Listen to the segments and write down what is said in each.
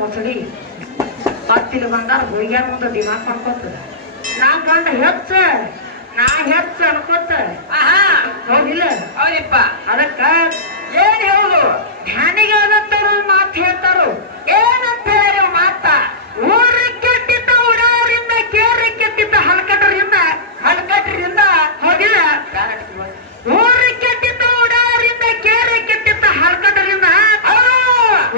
ಮೊಸಳಿ ಹತ್ತಿಲು ಬಂದಾರ ಹುಡುಗ್ಯಾರ ಮುಂದೆ ದಿಮಾಕ್ ಮಾಡ್ಕೊತ ನಾ ಗಂಡ ಹೆಚ್ಚ ಅನ್ಕೋತ ಹೌದಿಲ್ಲ ಹೌದಪ್ಪ ಅದಕ್ಕ ಏನ್ ಹೇಳುದು ಧ್ಯಾನಿಗೆ ಆದಂತರು ಮಾತು ಹೇಳ್ತಾರು ಏನಂತ ಹೇಳಿ ಮಾತ ಊರು ಕೆಟ್ಟಿದ್ದ ಉಡಾವರಿಂದ ಕೇರಿ ಕೆಟ್ಟಿದ್ದ ಹಲ್ಕಟ್ರಿಂದ ಹೌದಿಲ್ಲ ಊರು ಕೆಟ್ಟಿದ್ದ ಉಡಾವರಿಂದ ಕೇರಿ ಕೆಟ್ಟಿದ್ದ ಹಲ್ಕಟ್ರಿಂದ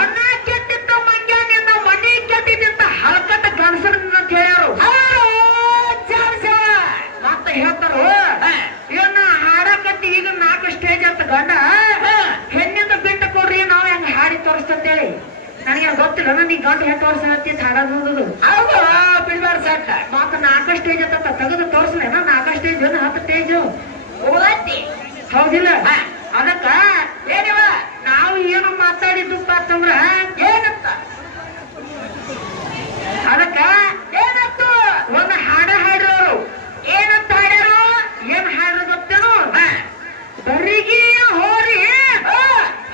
ಒಣ ಕೆಟ್ಟಿದ್ದ ಮಂಗ್ಯಾನಿಂದ ಮನಿ ಕೆಟ್ಟಿದ್ದ ಹಲ್ಕಟ್ಟ ಗಣಸರಿಂದ ಅಂತ ಹೇಳ್ಯಾರು ಮತ್ತ ಹೇಳ್ತಾರು ಇವನ್ನ ಹಾಡಕತ್ತಿ ಈಗ 4 ಸ್ಟೇಜ್ ಅಂತ ಗಂಡ ಹೆಣ್ಣಿಂದ ಬಿಟ್ಟು ಕೊಡ್ರಿ ನಾವ್ ಹೆಂಗ ಹಾಡಿ ತೋರಿಸ್ತಂತೇಳಿ ನನಗೆ ಗೊತ್ತಿಲ್ಲ ನೀ ಗಂಡ ಹೆಟ್ಟು ವರ್ಷ ಹತ್ತಿ ಹಾಡೋದು ಹೌದು ಬಿಡ್ಬಾರ ಸಾಕ ಮತ್ತ 4 ಸ್ಟೇಜ್ ಅಂತ ತೆಗೆದು ತೋರಿಸ್ಲೇನ 4 ಸ್ಟೇಜ್ 10 ಸ್ಟೇಜ್ ಹೌದಿಲ್ಲ ಅದಕ್ಕ ಏನಿವ ನಾವು ಏನು ಮಾತಾಡಿದ್ದಪ್ಪ ಅಂತಂದ್ರ ಏನಂತ ಅದಕ್ಕ ಏನಂತು ಒಂದು ಹಾಡ ಹಾಡ್ರವ್ರು ಏನಂತ ಹಾಡ್ಯಾರು ಏನ್ ಹಾಡ್ರು ಗೊತ್ತೇನು ಬರಿಗೆ ಹೋರಿ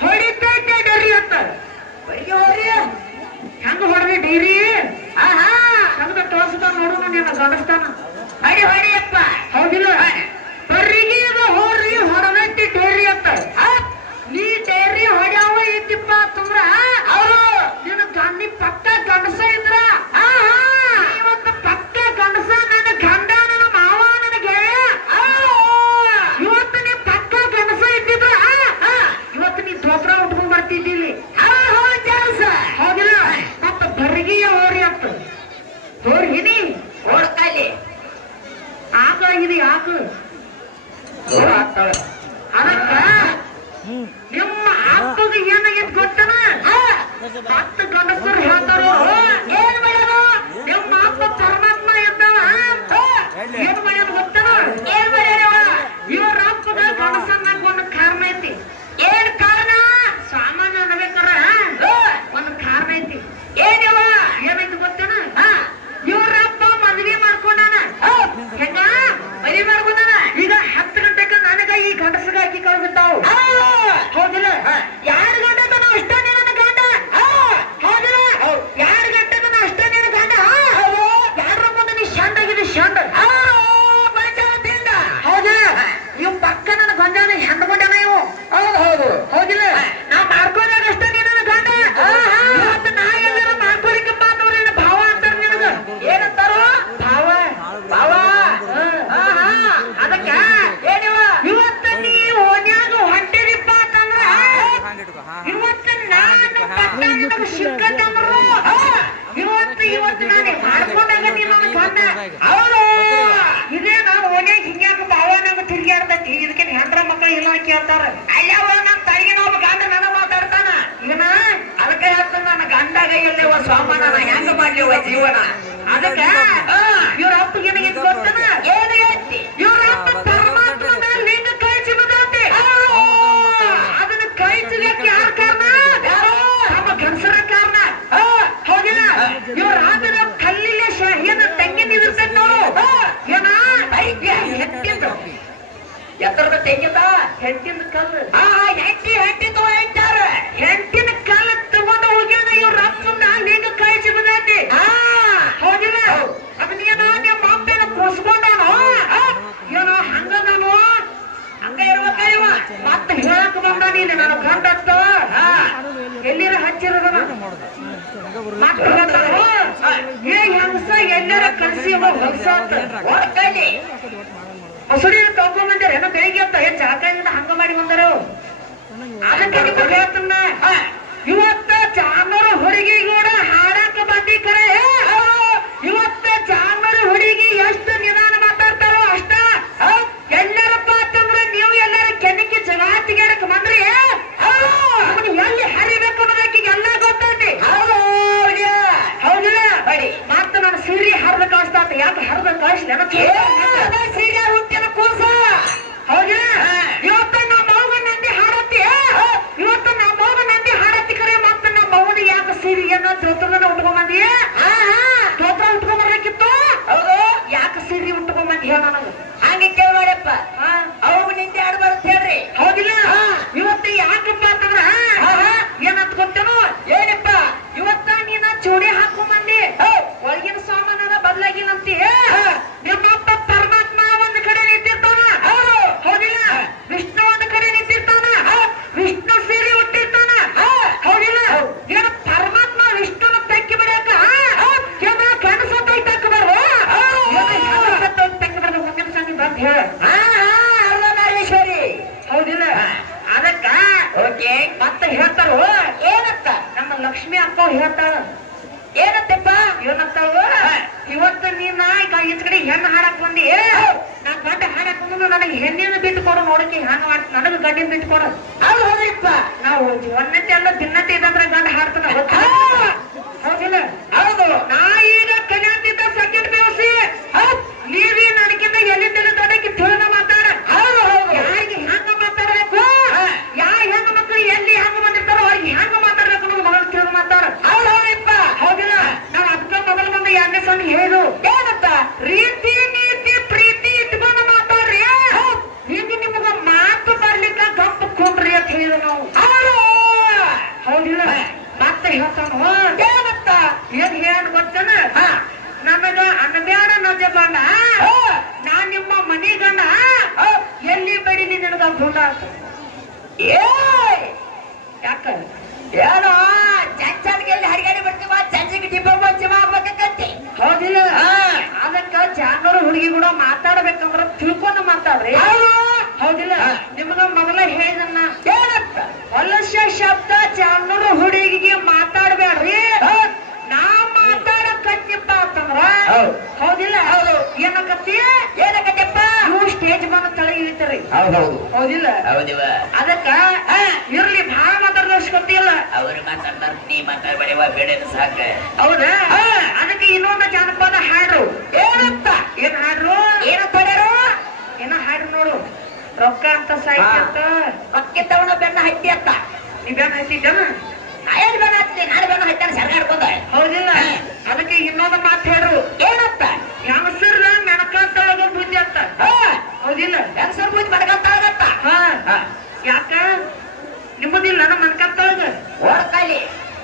ಹೊಡಿತೈತೆ ಡರಿ ಅಂತ ಬರಿಗೆ ಹೋರಿ ಹೆಂಗ ಹೊಡೆದಿ ಡೀರಿ ಹೆಂಗ ತೋರ್ಸ್ತಾನ ನೋಡು ನೀನು ಗಮನಿಸ್ತಾನ ಹೊಡಿಯಪ್ಪ ಹೌದಿಲ್ಲ ಬರಿಗೆ ಹೋರಿ ಹೊರನೈತಿ ಡೇರಿ ಅಂತ ನೀ ಡೇರಿ ಹೊಡ್ಯಾವ ಇದ್ದಿಪ್ಪ ಅಂತಂದ್ರ ಅವರು ನಿನ್ನ ಗಂಡಿ ಪಕ್ಕ ಗಂಡಸ ಇದ್ರ ಇವತ್ತು ಪಕ್ಕ ಗಂಡಸ ನನ್ನ ಗಂಡ ನನ್ನ ಮಾವ ನನಗೆ ಇವತ್ತು ನೀ ಪಕ್ಕ ಗಂಡಸ ಇದ್ದಿದ್ರ ಇವತ್ತು ನೀ ದೋತ್ರ ಉಟ್ಕೊಂಡ್ ಬರ್ತಿದ್ದಿಲ್ಲಿ ಹೌದಿಲ್ಲ ಮತ್ತ ಬರಿಗೆಯ ಹೋರಿ ಅಂತ ಹೋರಿನಿ ಓಡ್ಕಾಲಿ ಆಕಾಗಿದೆ ಯಾಕು ಅದಕ್ಕ ನಿಮ್ಮ ಅಪ್ಪಗೆ ಏನಾಗಿತ್ತು ಗೊತ್ತನ 10 ಗಂಡಸರು ಹೇಳ್ತಾರೋ ಏನ್ ಮಾಡ್ಯಾರು ನಾನು ಮಾಡ್ಕೊಂಡಾಗ ನೀನು ನನ್ನ ಗಂಡ ಹೌದು ಇದೇ ನಾನು ಓನ್ಯಾಗ ಹಿಂಗ್ಯಾಕ ಬಾವನಾಗ ತಿರ್ಗಾಡ್ತೈತಿ ಇದಕ್ಕೆ ಹೆಂಡ್ರ ಮಕ್ಕಳು ಇಲ್ಲ ಕೇಳ್ತಾರ ಅಲ್ಲ ನಮ್ಮ ತಾಯಿಗೆ ಒಬ್ಬ ಗಂಡ ನನ್ನ ಮಾತಾಡ್ತಾನ ಇವನ ಅದಕ್ಕೆ ಹೇಳ್ತಾನ ನನ್ನ ಗಂಡಾಗ ಎಲ್ಲವ ಸ್ವಾಮನ ಹೆಂಗ ಮಾಡ್ಲಿವ ಜೀವನ ಅದಕ್ಕ ಇವ್ರ ಅಪ್ಪಗೆ ಇದು ಗೊತ್ತನ ಏನು ಹೇಳ್ತಿ ಇವ್ರ ಅಪ್ಪ ಪರಮಾತ್ಮನ ಲಿಂಗ ಕೈ ಚಿಬದೈತಿ ಅದನ್ನ ಕೈ ಚಿಲಿಯಕ್ಕೆ ಯಾರ ಕಾರಣ ನಮ್ಮ ಗಂಡಸರ ಕಾರಣ ಹೌದಿಲ್ಲ ಇವ್ರ ಆದ್ರ ಕಲ್ಲಿನ ಏನ ತೆಂಗಿನ ಇರ್ತೈತಿ ನೋಡು ಏನ ಹೆಟ್ಟಿಂದ ಎತ್ತರದ ತೆಂಗಿದ ಹೆಂಟಿನ ಕಲ್ಲು ಹೆಂಟಿನ ಹೇಳ್ತಾರ ಹೆಂಟಿನ ಕಲ್ಲು ತಗೊಂಡು ಹೋಗ್ಯಾನ ಇವ್ರ ಅಪ್ಪನ ಲಿಂಗ ಕೈ ಚಿಬದೈತಿ ಹೌದಿಲ್ಲ ಅದನ್ನೇನೋ ನಿಮ್ಮ ಅಪ್ಪನ ಕೂಸ್ಕೊಂಡಾನು ಏನೋ ಹಂಗ ನಾನು ಹಂಗ ಇರ್ಬೇಕ ಇವ ಮತ್ತೆ ಹೇಳಕ್ ಬಂದ ನೀನು ನನ್ನ ಗಂಡತ್ತ ಎಲ್ಲಿರ ಹಚ್ಚಿರೋದ ಮತ್ತೆ ಹೇಳ್ತಾನು ಏ ಹೆಂಗಸ ಎಲ್ಲರ ಕಲ್ಸಿ ಹೊಲ್ಸ ಹೊಸಡಿ ತಗೊಂಬಂದಿರ ಏನೋ ಬೆಳಿಗ್ಗೆ ಅಂತ ಏನ್ ಜಾಗದಿಂದ ಹಂಗ ಮಾಡಿ ಬಂದರು ಅದಕ್ಕೆ ನಿಮಗೆ ಹೇಳ್ತನ್ನ ಇವತ್ತ ಚಾಮರ ಹುಡುಗಿ ಕೂಡ ಹಾಡಾಕ ಬಂದಿ ಕರೆ ಇವತ್ತ ಚಾಮರ ಹುಡುಗಿ ಎಷ್ಟು ನಿಧಾನ ಮಾತಾಡ್ತಾರೋ ಅಷ್ಟ ಎಲ್ಲರಪ್ಪ ಅಂತಂದ್ರೆ ನೀವು ಎಲ್ಲರ ಕೆಣಕಿ ಜಗಾತಿಗಾರಕ್ ಬಂದ್ರಿ ಎಲ್ಲಿ ಹರಿಬೇಕು ಅನ್ನೋದಕ್ಕೆ ಎಲ್ಲ ಗೊತ್ತೈತಿ ಹೌದಿಲ್ಲ ಮತ್ತ ನಾನು ಸೀರೆ ಹರಿದ ಕಳಿಸ್ತಾತ ಯಾಕೆ ಹರಿದ ಕಳಿಸ್ಲಿ ಸೀರೆ ಹುಟ್ಟಿನ ಕೂಸ ಹೌದಿಲ್ಲ ಇವತ್ತ ನಮ್ಮ ಮಗ ನಂದಿ ಹಾಡತ್ತಿ ಇವತ್ತು ನಮ್ಮ ಮಗ ನಂದಿ ಹಾಡತ್ತಿ ಕರೆ ಮತ್ತ ನಮ್ಮ ಮಗನ ಯಾಕೆ ಸೀರೆಯನ್ನ ತೋತ್ರನ ಉಟ್ಕೊಂಬಂದಿ ತೋತ್ರ ಉಟ್ಕೊಂಬರ್ಬೇಕಿತ್ತು ಹೌದು ಯಾಕೆ ಸೀರೆ ಉಟ್ಕೊಂಬಂದಿ ಹೇಳ ನನಗ ಹಂಗೆ ಕೇಳಪ್ಪ ಅವು ನಿಂದೆ ಆಡ್ಬಾರ್ದು ಹೇಳ್ರಿ ಹೌದಿಲ್ಲ ಇವತ್ತು ಯಾಕಪ್ಪ ಅಂತಂದ್ರ ಏನಂತ ಗೊತ್ತೇನು ಏನಪ್ಪ ಇವತ್ತ ನೀನ ಚೂಡಿ ಹಾಕೊಂಬಂದಿ ಒಳಗಿನ ಸಾಮಾನ ಬದಲಾಗಿಲ್ಲಂತಿ ನಿಮ್ಮಪ್ಪ ಪರಮಾತ್ಮ ಒಂದ್ ಕಡೆ ನಿಂತಿರ್ತಾನ ಹೌದಿಲ್ಲ ವಿಷ್ಣು ಒಂದ್ ಕಡೆ ನಿಂತಿರ್ತಾನ ವಿಷ್ಣು ಸೀರೆ ಹುಟ್ಟಿರ್ತಾನ ಹೌದಿಲ್ಲ ಏನ ಪರಮಾತ್ಮ ವಿಷ್ಣುನ ತೆಕ್ಕಿ ಬಡಿಯಕ ಏನ ಕನಸ ತಕ್ಕ ಬರೋ ತೆಕ್ಕಿ ಬರೋದು ಮುಂದಿನ ಸಂಗಿ ಬಂತ ಹೇಳ ಅರ್ಧನಾರೀಶ್ವರಿ ಹೌದಿಲ್ಲ ಅದಕ್ಕ ಓಕೆ ಮತ್ತೆ ಹೇಳ್ತಾರ ಏನತ್ತ ನಮ್ಮ ಲಕ್ಷ್ಮಿ ಅಕ್ಕ ಹೇಳ್ತಾಳ ಏನತ್ತಪ್ಪ ಏನಂತಾವ ಇವತ್ತು ನೀನ ಈಗ ಈಚ ಕಡೆ ಹೆಣ್ಣು ಹಾಡಕ್ ಬಂದಿ ನಾ ಗಂಡ ಹಾಡಕ್ ಬಂದು ನನಗೆ ಹೆಣ್ಣಿನ ಬಿಟ್ಟು ಕೊಡು ನೋಡಕ್ಕೆ ಹಂಗ ಮಾಡ್ತ ನನಗ ಗಂಡಿನ ಬಿಟ್ಟು ಕೊಡು ಅದು ಹೌದಪ್ಪ ನಾವು ಒಂದತ್ತೆ ಎಲ್ಲ ದಿನತ್ತೆ ಇದಂದ್ರೆ ಗಂಡ ಹಾಡ್ತಾನ ಹೌದಿಲ್ಲ ಹೌದು ನಾ ಈಗ ಕಲಿಯುತ್ತಿದ್ದ ಸೆಕೆಂಡ್ ಬೇವಸಿ ನೀವೇ ನನಗಿಂತ ಎಲ್ಲಿಂದೆಲ್ಲ ದೊಡ್ಡಕ್ಕೆ ತಿಳಿದ ಮಾತಾಡ ಯಾರಿಗೆ ಹೆಂಗ ಮಾತಾಡ್ಬೇಕು ಯಾ ಹೆಂಗ ಮಕ್ಕಳು ಎಲ್ಲಿ ಹೆಂಗ ಬಂದಿರ್ತಾರೋ ಅವ್ರಿಗೆ ಹೆಂಗ ಮಾತಾಡ್ಬೇಕು ಅನ್ನೋದು ಮಗಳು ತಿಳಿದು ಮಾತಾಡ ಹೌದಪ್ಪ ಹೌದಿಲ್ಲ ನಾವು ಅದಕ್ಕ ಮೊದಲು ಬಂದ ಎರಡನೇ ಸಣ್ಣ ಹೇಳು ಏನಂತ ರೀತಿ ನೀತಿ ಪ್ರೀತಿ ಇಟ್ಕೊಂಡು ಮಾತಾಡ್ರಿ ಈಗ ನಿಮಗ ಮಾತು ಬರ್ಲಿಕ್ಕ ಗಪ್ಪ ಕೊಂಡ್ರಿ ಅಂತ ಹೇಳಿದ ನಾವು ಹೌದಿಲ್ಲ ಮತ್ತೆ ಹೇಳ್ತಾನು ಏನಂತ ಏನ್ ಹೇಳ ಗೊತ್ತನ ನನಗ ಅನ್ಬ್ಯಾಡ ನಜ ಬಂಡ ನಾ ನಿಮ್ಮ ಮನಿಗಣ್ಣ ಎಲ್ಲಿ ಬಡಿಲಿ ನಿನಗ ಗುಂಡ ಅಂತ ಯಾಕ ಏನೋ ಚಂಚನ್ಗೆ ಎಲ್ಲಿ ಹರಿಗಾಡಿ ಬರ್ತೀವ ಚಂಚಿಗೆ ಡಿಬ್ಬ ಬಚ್ಚಿ ಮಾಡ್ಬೇಕಂತೆ ಹೌದಿಲ್ಲ ಅದಕ್ಕ ಜಾನೂರು ಹುಡುಗಿ ಕೂಡ ಮಾತಾಡ್ಬೇಕಂದ್ರ ತಿಳ್ಕೊಂಡು ಮಾತಾಡ್ರಿ ಹೌದಿಲ್ಲ ನಿಮ್ಗ ಮೊದಲ ಹೇಳಿದನ್ನ ಹೊಲಸ ಶಬ್ದ ಜಾನೂರು ಹುಡುಗಿಗೆ ಮಾತಾಡ್ಬೇಡ್ರಿ ನಾ ಮಾತಾಡಕತ್ತಿಪ್ಪ ಅಂತಂದ್ರ ಹೌದಿಲ್ಲ ಏನಕತ್ತಿ ಏನಕತ್ತಪ್ಪ ನೀವು ಸ್ಟೇಜ್ ಬಂದ ತಳ ಇಳಿತಾರಿ ಹೌದಿಲ್ಲ ಅದಕ್ಕ ಇರ್ಲಿ ಭಾಳ ಮಾತಾಡೋಸ್ಕೊತಿಲ್ಲ ಅವ್ರು ಮಾತಾಡ್ತಾರ ನೀ ಮಾತಾಡ್ಬೇಡವ ಬೇಡ ಸಾಕ ಹೌದಾ ಅದಕ್ಕೆ ಇನ್ನೊಂದು ಜಾನಪದ ಹಾಡ್ರು ಏನಂತ ಏನ್ ಹಾಡ್ರು ಏನಂತ ಹಾಡ್ಯಾರು ಏನ ಹಾಡ್ರು ನೋಡು ರೊಕ್ಕ ಅಂತ ಸಾಹಿತ್ಯ ಅಂತ ರೊಕ್ಕ ತವಣ ಬೆನ್ನ ಹತ್ತಿ ಅಂತ ನೀ ಬೆನ್ನ ಹತ್ತಿದ್ದನ ಆಯಲ್ ಬೆನ್ನ ಹತ್ತಿ ನಾನು ಬೆನ್ನ ಹತ್ತಾನ ಸರ್ಗಾಡ್ಕೊಂಡ ಹೌದಿಲ್ಲ ಅದಕ್ಕೆ ಇನ್ನೊಂದು ಮಾತು ಹೇಳ್ರು ಏನಂತ ಹೆಂಗಸರ ಮೆಣಕಂತೊಳಗ ಬುದ್ಧಿ ಅಂತ ಹೌದಿಲ್ಲ ಹೆಂಗಸರ ಬುದ್ಧಿ ಮೆಣಕಂತೊಳಗತ್ತ ಯಾಕ ನಿಮ್ಮದಿಲ್ಲ ನಮ್ಮ ಮೆಣಕಂತೊಳಗ ಓಡ್ಕಾಲಿ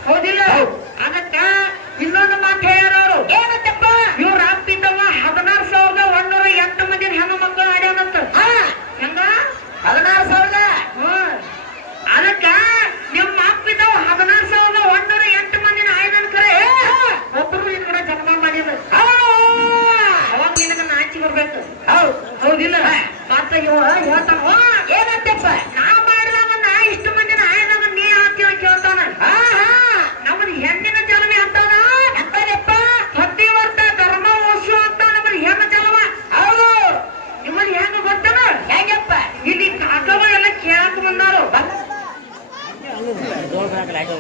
ಹೌದಿಲ್ಲ ಅದಕ್ಕ ಇನ್ನೊಂದು ಮಾತು ಹೇಳ್ಯಾರ ಅವರು ಏನಂತಪ್ಪ ಇವ್ರ ಅಪ್ಪಿದ್ದವ 16,108 ಮಂದಿ ಹೆಣ್ಣು ಮಕ್ಕಳು ಆಡ್ಯಾನಂತ ಹೆಂಗ 16,000 ಅದಕ್ಕ ನಿಮ್ಮ ಅಪ್ಪಿದ್ದವ 16,108 ಮಂದಿನ ಆಯ್ದನ್ ಕರೆ ಒಬ್ಬರು ಜೋಳ ಹಾಕಲ್ಲ ಹಾಕಿ